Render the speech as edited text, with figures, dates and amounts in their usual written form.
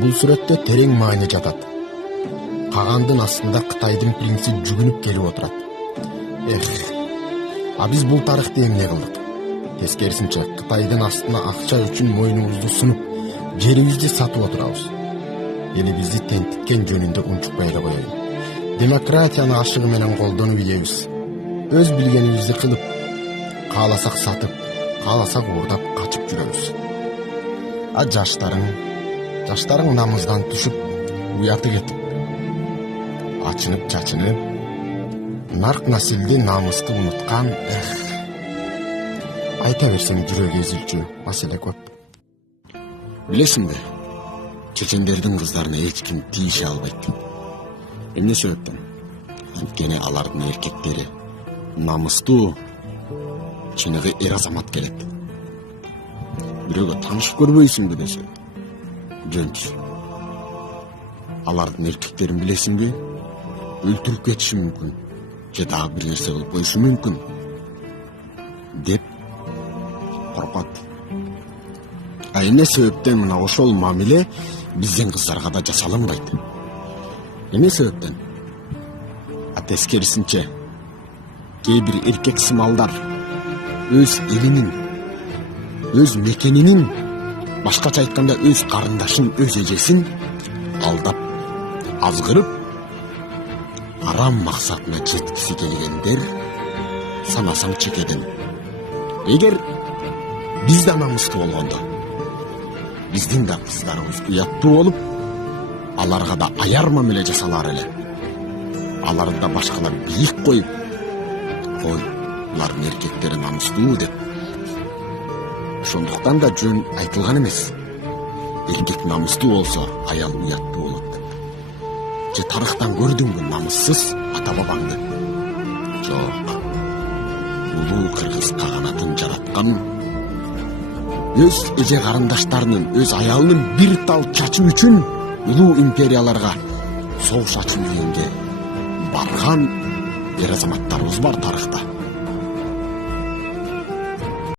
Бул сүрөттө терең маани жатат. Кагандын астында Кытайдын принци жүгүнүп келип отурат. А биз бул тарыхты эмне кылдык? Тескерисинче, Кытайдын астына акча үчүн мойнубузду сунуп, жерибизди сатып отурабыз. Элибизди тентиккен жөнүндө унчукпай эле коелу. Демократияны ашыгы менен колдонуп ийебиз. Өз билгенибизди кылып, кааласак сатып, кааласак уурдап качып жүрөбүз. А жаштарың намыздан түшүп, уяты кетип, ачынып чачынып, нарк насилди намысты унуткан. Айта берсем жүрөк эзилчү маселе көп. Билесиңби, чечендердин кыздарына эч ким тийише албайт. Эмне себептен? Анткени алардын эркектери намыстуу, чыныгы эр азамат келет. Бирөөгө таанышып көрбөйсүңбү десе, жөнчү. Алардын эркектерин билесиңби, өлтүрүп кетиши мүмкүн, же дагы бир нерсе кылып коюшу мүмкүн деп коркот. Эмне себептен мына ошол мамиле биздин кыздарга да жасалынбайт? Эмне себептен? Тескерисинче, кээ бир эркек сымалдар өз элинин, өз мекенинин, башкача айтканда өз карындашын, өз эжесин алдап, азгырып, арам максатына жеткиси келгендер санасаң чекеден. Эгер биз да намыстуу болгондо, биздин да кыздарыбыз уяттуу болуп, аларга да аяр мамиле жасалар эле. Аларды да башкалар бийик коюп, кой, булардын эркектери намыстуу деп. Ошондуктан да жөн айтылган эмес. Эркек намыстуу болсо, аял уяттуу болот. Же тарыхтан көрдүңбү намыссыз ата бабаңды? Жок. Улуу кыргыз каганатын жараткан, өз эже карындаштарынын, өз аялынын бир тал чачы үчүн улуу империяларга согуш ачуу дегенге барган эр азаматтарыбыз бар тарыхта.